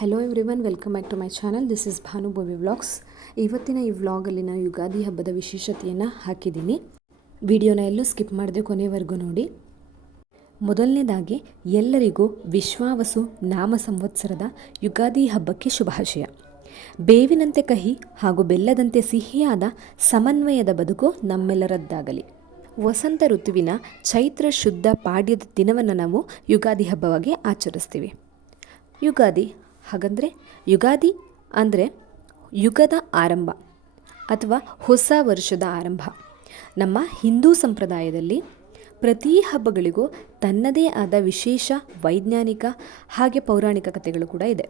Hello every welcome back to my channel this is Bhanu Bovi vlogs ಇವತ್ತಿನ ಈ ವ್ಲಾಗಲ್ಲಿ ನಾನು ಯುಗಾದಿ ಹಬ್ಬದ ವಿಶೇಷತೆಯನ್ನು ಹಾಕಿದ್ದೀನಿ. ವಿಡಿಯೋನ ಎಲ್ಲೂ ಸ್ಕಿಪ್ ಮಾಡಿದೆ ಕೊನೆವರೆಗೂ ನೋಡಿ. ಮೊದಲನೇದಾಗಿ, ಎಲ್ಲರಿಗೂ ವಿಶ್ವಾವಸು ನಾಮ ಸಂವತ್ಸರದ ಯುಗಾದಿ ಹಬ್ಬಕ್ಕೆ ಶುಭಾಶಯ. ಬೇವಿನಂತೆ ಕಹಿ ಹಾಗೂ ಬೆಲ್ಲದಂತೆ ಸಿಹಿಯಾದ ಸಮನ್ವಯದ ಬದುಕು ನಮ್ಮೆಲ್ಲರದ್ದಾಗಲಿ ವಸಂತ ಋತುವಿನ ಚೈತ್ರ ಶುದ್ಧ ಪಾಡ್ಯದ ದಿನವನ್ನು ನಾವು ಯುಗಾದಿ ಹಬ್ಬವಾಗಿ ಆಚರಿಸ್ತೀವಿ. ಯುಗಾದಿ ಹಾಗಂದರೆ ಯುಗಾದಿ ಅಂದರೆ ಯುಗದ ಆರಂಭ ಅಥವಾ ಹೊಸ ವರ್ಷದ ಆರಂಭ. ನಮ್ಮ ಹಿಂದೂ ಸಂಪ್ರದಾಯದಲ್ಲಿ ಪ್ರತಿ ಹಬ್ಬಗಳಿಗೂ ತನ್ನದೇ ಆದ ವಿಶೇಷ ವೈಜ್ಞಾನಿಕ ಹಾಗೆ ಪೌರಾಣಿಕ ಕಥೆಗಳು ಕೂಡ ಇದೆ.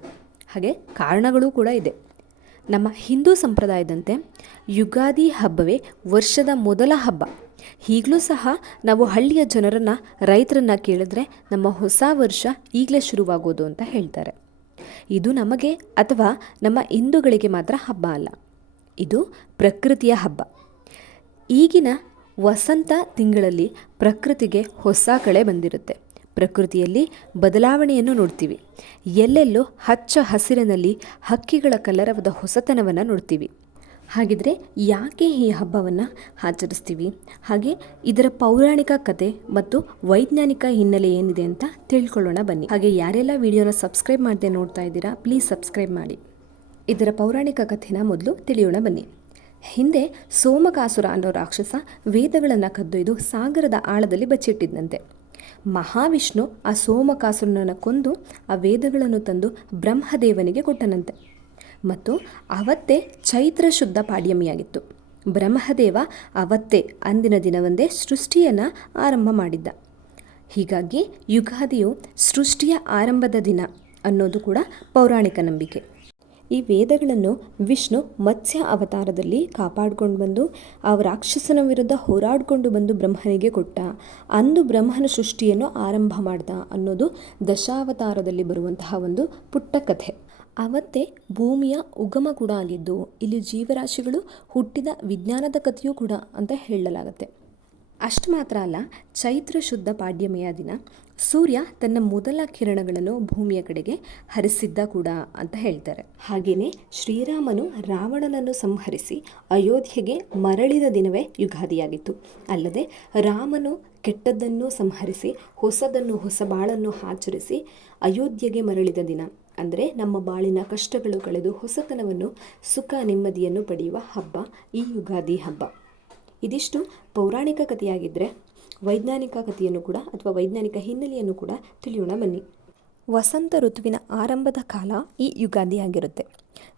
ಹಾಗೆ ಕಾರಣಗಳು ಕೂಡ ಇದೆ. ನಮ್ಮ ಹಿಂದೂ ಸಂಪ್ರದಾಯದಂತೆ ಯುಗಾದಿ ಹಬ್ಬವೇ ವರ್ಷದ ಮೊದಲ ಹಬ್ಬ. ಈಗಲೂ ಸಹ ನಾವು ಹಳ್ಳಿಯ ಜನರನ್ನು, ರೈತರನ್ನು ಕೇಳಿದ್ರೆ ನಮ್ಮ ಹೊಸ ವರ್ಷ ಈಗಲೇ ಶುರುವಾಗೋದು ಅಂತ ಹೇಳ್ತಾರೆ. ಇದು ನಮಗೆ ಅಥವಾ ನಮ್ಮ ಹಿಂದೂಗಳಿಗೆ ಮಾತ್ರ ಹಬ್ಬ ಅಲ್ಲ. ಇದು ಪ್ರಕೃತಿಯ ಹಬ್ಬ. ಈಗಿನ ವಸಂತ ತಿಂಗಳಲ್ಲಿ ಪ್ರಕೃತಿಗೆ ಹೊಸ ಕಳೆ ಬಂದಿರುತ್ತೆ. ಪ್ರಕೃತಿಯಲ್ಲಿ ಬದಲಾವಣೆಯನ್ನು ನೋಡ್ತೀವಿ. ಎಲ್ಲೆಲ್ಲೋ ಹಚ್ಚ ಹಸಿರಿನಲ್ಲಿ ಹಕ್ಕಿಗಳ ಕಲರವದ ಹೊಸತನವನ್ನು ನೋಡ್ತೀವಿ. ಹಾಗಿದ್ರೆ ಯಾಕೆ ಈ ಹಬ್ಬವನ್ನು ಆಚರಿಸ್ತೀವಿ? ಹಾಗೆ ಇದರ ಪೌರಾಣಿಕ ಕತೆ ಮತ್ತು ವೈಜ್ಞಾನಿಕ ಹಿನ್ನೆಲೆ ಏನಿದೆ ಅಂತ ತಿಳ್ಕೊಳ್ಳೋಣ ಬನ್ನಿ. ಹಾಗೆ ಯಾರೆಲ್ಲ ವಿಡಿಯೋನ ಸಬ್ಸ್ಕ್ರೈಬ್ ಮಾಡದೆ ನೋಡ್ತಾ ಇದ್ದೀರಾ, ಪ್ಲೀಸ್ ಸಬ್ಸ್ಕ್ರೈಬ್ ಮಾಡಿ. ಇದರ ಪೌರಾಣಿಕ ಕಥೆನ ಮೊದಲು ತಿಳಿಯೋಣ ಬನ್ನಿ. ಹಿಂದೆ ಸೋಮಕಾಸುರ ಅನ್ನೋ ರಾಕ್ಷಸ ವೇದಗಳನ್ನು ಕದ್ದೊಯ್ದು ಸಾಗರದ ಆಳದಲ್ಲಿ ಬಚ್ಚಿಟ್ಟಿದ್ದಂತೆ ಮಹಾವಿಷ್ಣು ಆ ಸೋಮಕಾಸುರನನ್ನು ಕೊಂದು ಆ ವೇದಗಳನ್ನು ತಂದು ಬ್ರಹ್ಮದೇವನಿಗೆ ಕೊಟ್ಟನಂತೆ. ಮತ್ತು ಅವತ್ತೇ ಚೈತ್ರ ಶುದ್ಧ ಪಾಡ್ಯಮಿಯಾಗಿತ್ತು. ಬ್ರಹ್ಮದೇವ ಅವತ್ತೇ ಅಂದಿನ ದಿನವೊಂದೇ ಸೃಷ್ಟಿಯನ್ನು ಆರಂಭ ಮಾಡಿದ್ದ. ಹೀಗಾಗಿ ಯುಗಾದಿಯು ಸೃಷ್ಟಿಯ ಆರಂಭದ ದಿನ ಅನ್ನೋದು ಕೂಡ ಪೌರಾಣಿಕ ನಂಬಿಕೆ. ಈ ವೇದಗಳನ್ನು ವಿಷ್ಣು ಮತ್ಸ್ಯ ಅವತಾರದಲ್ಲಿ ಕಾಪಾಡಿಕೊಂಡು ಬಂದು ಆ ರಾಕ್ಷಸನ ವಿರುದ್ಧ ಹೋರಾಡಿಕೊಂಡು ಬಂದು ಬ್ರಹ್ಮನಿಗೆ ಕೊಟ್ಟ, ಅಂದು ಬ್ರಹ್ಮನ ಸೃಷ್ಟಿಯನ್ನು ಆರಂಭ ಮಾಡ್ದ ಅನ್ನೋದು ದಶಾವತಾರದಲ್ಲಿ ಬರುವಂತಹ ಒಂದು ಪುಟ್ಟ ಕಥೆ. ಅವತ್ತೇ ಭೂಮಿಯ ಉಗಮ ಕೂಡ ಆಗಿದ್ದು, ಇಲ್ಲಿ ಜೀವರಾಶಿಗಳು ಹುಟ್ಟಿದ ವಿಜ್ಞಾನದ ಕಥೆಯೂ ಕೂಡ ಅಂತ ಹೇಳಲಾಗುತ್ತೆ. ಅಷ್ಟು ಮಾತ್ರ ಅಲ್ಲ, ಚೈತ್ರ ಶುದ್ಧ ಪಾಡ್ಯಮೆಯ ದಿನ, ಸೂರ್ಯ ತನ್ನ ಮೊದಲ ಕಿರಣಗಳನ್ನು ಭೂಮಿಯ ಕಡೆಗೆ ಹರಿಸಿದ್ದ ಕೂಡ ಅಂತ ಹೇಳ್ತಾರೆ. ಹಾಗೆಯೇ ಶ್ರೀರಾಮನು ರಾವಣನನ್ನು ಸಂಹರಿಸಿ ಅಯೋಧ್ಯೆಗೆ ಮರಳಿದ ದಿನವೇ ಯುಗಾದಿಯಾಗಿತ್ತು. ಅಲ್ಲದೆ ರಾಮನು ಕೆಟ್ಟದ್ದನ್ನು ಸಂಹರಿಸಿ, ಹೊಸದನ್ನು, ಹೊಸ ಬಾಳನ್ನು ಆಚರಿಸಿ ಅಯೋಧ್ಯೆಗೆ ಮರಳಿದ ದಿನ. ಅಂದರೆ ನಮ್ಮ ಬಾಳಿನ ಕಷ್ಟಗಳು ಕಳೆದು ಹೊಸತನವನ್ನು, ಸುಖ ನೆಮ್ಮದಿಯನ್ನು ಪಡೆಯುವ ಹಬ್ಬ, ಈ ಯುಗಾದಿ ಹಬ್ಬ. ಇದಿಷ್ಟು ಪೌರಾಣಿಕ ಕಥೆಯಾಗಿದ್ದರೆ ವೈಜ್ಞಾನಿಕ ಕಥೆಯನ್ನು ಕೂಡ ಅಥವಾ ವೈಜ್ಞಾನಿಕ ಹಿನ್ನೆಲೆಯನ್ನು ಕೂಡ ತಿಳಿಯೋಣ ಬನ್ನಿ. ವಸಂತ ಋತುವಿನ ಆರಂಭದ ಕಾಲ ಈ ಯುಗಾದಿಯಾಗಿರುತ್ತೆ.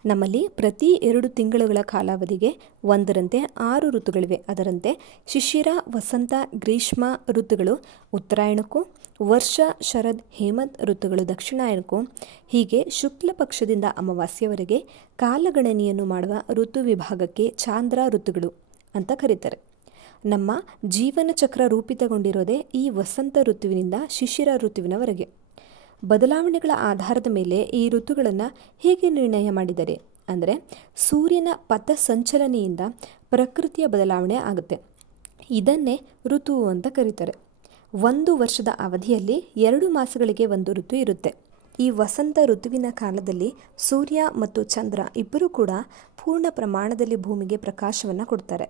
ನಮ್ಮಲ್ಲಿ ಪ್ರತಿ ಎರಡು ತಿಂಗಳುಗಳ ಕಾಲಾವಧಿಗೆ ಒಂದರಂತೆ ಆರು ಋತುಗಳಿವೆ. ಅದರಂತೆ ಶಿಶಿರ, ವಸಂತ, ಗ್ರೀಷ್ಮ ಋತುಗಳು ಉತ್ತರಾಯಣಕ್ಕೂ, ವರ್ಷ, ಶರದ್ ಹೇಮದ್ ಋತುಗಳು ದಕ್ಷಿಣಾಯಣಕ್ಕೂ, ಹೀಗೆ ಶುಕ್ಲ ಪಕ್ಷದಿಂದ ಅಮಾವಾಸ್ಯವರೆಗೆ ಕಾಲಗಣನೆಯನ್ನು ಮಾಡುವ ಋತು ವಿಭಾಗಕ್ಕೆ ಚಾಂದ್ರ ಋತುಗಳು ಅಂತ ಕರೀತಾರೆ. ನಮ್ಮ ಜೀವನ ಚಕ್ರ ರೂಪಿತಗೊಂಡಿರೋದೇ ಈ ವಸಂತ ಋತುವಿನಿಂದ ಶಿಶಿರ ಋತುವಿನವರೆಗೆ. ಬದಲಾವಣೆಗಳ ಆಧಾರದ ಮೇಲೆ ಈ ಋತುಗಳನ್ನು ಹೇಗೆ ನಿರ್ಣಯ ಮಾಡಿದರೆ? ಅಂದರೆ ಸೂರ್ಯನ ಪಥ ಸಂಚಲನೆಯಿಂದ ಪ್ರಕೃತಿಯ ಬದಲಾವಣೆ ಆಗುತ್ತೆ. ಇದನ್ನೇ ಋತು ಅಂತ ಕರೀತಾರೆ. ಒಂದು ವರ್ಷದ ಅವಧಿಯಲ್ಲಿ ಎರಡು ಮಾಸಗಳಿಗೆ ಒಂದು ಋತು ಇರುತ್ತೆ. ಈ ವಸಂತ ಋತುವಿನ ಕಾಲದಲ್ಲಿ ಸೂರ್ಯ ಮತ್ತು ಚಂದ್ರ ಇಬ್ಬರೂ ಕೂಡ ಪೂರ್ಣ ಪ್ರಮಾಣದಲ್ಲಿ ಭೂಮಿಗೆ ಪ್ರಕಾಶವನ್ನು ಕೊಡ್ತಾರೆ.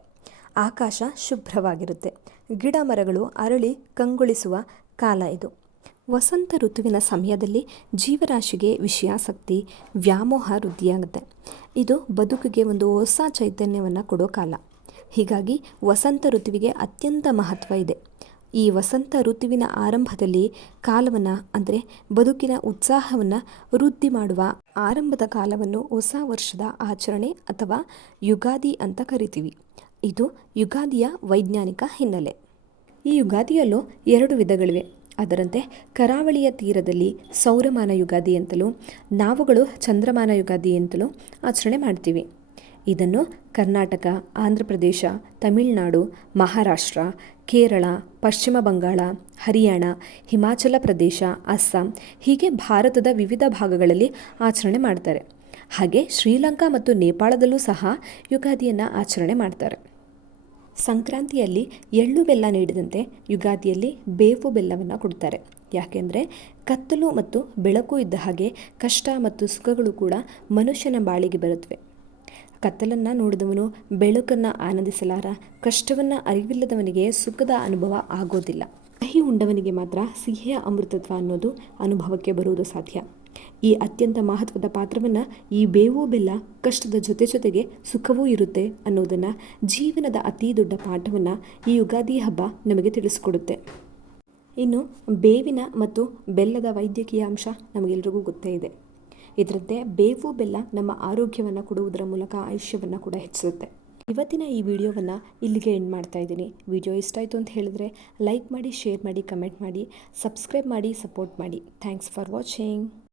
ಆಕಾಶ ಶುಭ್ರವಾಗಿರುತ್ತೆ. ಗಿಡ ಮರಗಳು ಅರಳಿ ಕಂಗೊಳಿಸುವ ಕಾಲ ಇದು. ವಸಂತ ಋತುವಿನ ಸಮಯದಲ್ಲಿ ಜೀವರಾಶಿಗೆ ವಿಷಯಾಸಕ್ತಿ, ವ್ಯಾಮೋಹ ವೃದ್ಧಿಯಾಗುತ್ತೆ. ಇದು ಬದುಕಿಗೆ ಒಂದು ಹೊಸ ಚೈತನ್ಯವನ್ನು ಕೊಡೋ ಕಾಲ. ಹೀಗಾಗಿ ವಸಂತ ಋತುವಿಗೆ ಅತ್ಯಂತ ಮಹತ್ವ ಇದೆ. ಈ ವಸಂತ ಋತುವಿನ ಆರಂಭದಲ್ಲಿ ಕಾಲವನ್ನು, ಅಂದರೆ ಬದುಕಿನ ಉತ್ಸಾಹವನ್ನು ವೃದ್ಧಿ ಮಾಡುವ ಆರಂಭದ ಕಾಲವನ್ನು ಹೊಸ ವರ್ಷದ ಆಚರಣೆ ಅಥವಾ ಯುಗಾದಿ ಅಂತ ಕರಿತೀವಿ. ಇದು ಯುಗಾದಿಯ ವೈಜ್ಞಾನಿಕ ಹಿನ್ನೆಲೆ. ಈ ಯುಗಾದಿಯಲ್ಲೂ ಎರಡು ವಿಧಗಳಿವೆ. ಅದರಂತೆ ಕರಾವಳಿಯ ತೀರದಲ್ಲಿ ಸೌರಮಾನ ಯುಗಾದಿ ಅಂತಲೂ ನಾವುಗಳು ಚಂದ್ರಮಾನ ಯುಗಾದಿ ಅಂತಲೂ ಆಚರಣೆ ಮಾಡ್ತೀವಿ. ಇದನ್ನು ಕರ್ನಾಟಕ ಆಂಧ್ರ ಪ್ರದೇಶ ತಮಿಳುನಾಡು, ಮಹಾರಾಷ್ಟ್ರ, ಕೇರಳ, ಪಶ್ಚಿಮ ಬಂಗಾಳ, ಹರಿಯಾಣ, ಹಿಮಾಚಲ ಪ್ರದೇಶ, ಅಸ್ಸಾಂ ಹೀಗೆ ಭಾರತದ ವಿವಿಧ ಭಾಗಗಳಲ್ಲಿ ಆಚರಣೆ ಮಾಡ್ತಾರೆ. ಹಾಗೆ ಶ್ರೀಲಂಕಾ ಮತ್ತು ನೇಪಾಳದಲ್ಲೂ ಸಹ ಯುಗಾದಿಯನ್ನು ಆಚರಣೆ ಮಾಡ್ತಾರೆ. ಸಂಕ್ರಾಂತಿಯಲ್ಲಿ ಎಳ್ಳು ಬೆಲ್ಲ ನೀಡಿದಂತೆ ಯುಗಾದಿಯಲ್ಲಿ ಬೇವು ಬೆಲ್ಲವನ್ನು ಕೊಡ್ತಾರೆ. ಯಾಕೆಂದರೆ ಕತ್ತಲು ಮತ್ತು ಬೆಳಕು ಇದ್ದ ಹಾಗೆ ಕಷ್ಟ ಮತ್ತು ಸುಖಗಳು ಕೂಡ ಮನುಷ್ಯನ ಬಾಳಿಗೆ ಬರುತ್ತವೆ ಕತ್ತಲನ್ನು ನೋಡಿದವನು ಬೆಳಕನ್ನು ಆನಂದಿಸಲಾರ, ಕಷ್ಟವನ್ನು ಅರಿವಿಲ್ಲದವನಿಗೆ ಸುಖದ ಅನುಭವ ಆಗೋದಿಲ್ಲ. ಕಹಿ ಉಂಡವನಿಗೆ ಮಾತ್ರ ಸಿಹಿಯ ಅಮೃತತ್ವ ಅನ್ನೋದು ಅನುಭವಕ್ಕೆ ಬರುವುದು ಸಾಧ್ಯ. ಈ ಅತ್ಯಂತ ಮಹತ್ವದ ಪಾತ್ರವನ್ನು ಈ ಬೇವು ಬೆಲ್ಲ ಕಷ್ಟದ ಜೊತೆ ಜೊತೆಗೆ ಸುಖವೂ ಇರುತ್ತೆ ಅನ್ನೋದನ್ನು ಜೀವನದ ಅತಿ ದೊಡ್ಡ ಪಾಠವನ್ನು ಈ ಯುಗಾದಿ ಹಬ್ಬ ನಮಗೆ ತಿಳಿಸ್ಕೊಡುತ್ತೆ. ಇನ್ನು ಬೇವಿನ ಮತ್ತು ಬೆಲ್ಲದ ವೈದ್ಯಕೀಯ ಅಂಶ ನಮಗೆಲ್ರಿಗೂ ಗೊತ್ತೇ ಇದೆ. ಇದರಂತೆ ಬೇವು ಬೆಲ್ಲ ನಮ್ಮ ಆರೋಗ್ಯವನ್ನು ಕೊಡುವುದರ ಮೂಲಕ ಆಯುಷ್ಯವನ್ನು ಕೂಡ ಹೆಚ್ಚಿಸುತ್ತೆ. ಇವತ್ತಿನ ಈ ವಿಡಿಯೋವನ್ನು ಇಲ್ಲಿಗೆ ಎಂಡ್ ಮಾಡ್ತಾ ಇದ್ದೀನಿ. ವಿಡಿಯೋ ಇಷ್ಟ ಆಯಿತು ಅಂತ ಹೇಳಿದ್ರೆ ಲೈಕ್ ಮಾಡಿ, ಶೇರ್ ಮಾಡಿ, ಕಮೆಂಟ್ ಮಾಡಿ, ಸಬ್ಸ್ಕ್ರೈಬ್ ಮಾಡಿ, ಸಪೋರ್ಟ್ ಮಾಡಿ. Thanks for watching.